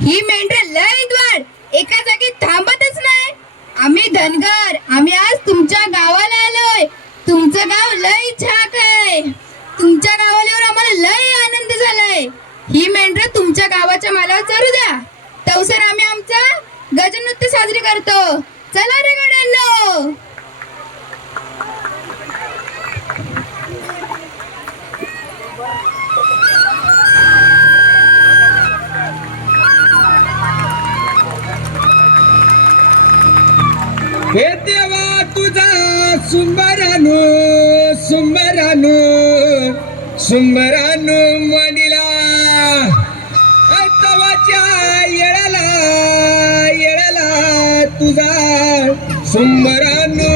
ही मेंढरं लय द्वार एका जागी थांबतच नाही. आम्ही धनगर. आम्ही आज तुमच्या गावाला आलोय. तुमचं गाव लय छाक आहे. तुमच्या गावाल्यावर आम्हाला लय आनंद झालाय. ही मेंढर तुमच्या गावाच्या मालावर चालू द्या. तवसर आम्ही आमचा गजनृत्य साजरी करतो. चला रे गड्यांनो. हे देवा तुझा सुंबरानू सुंबरानू सुंबरानू मणिला तवाच्या येळाला येळाला तुझा सुंबरानू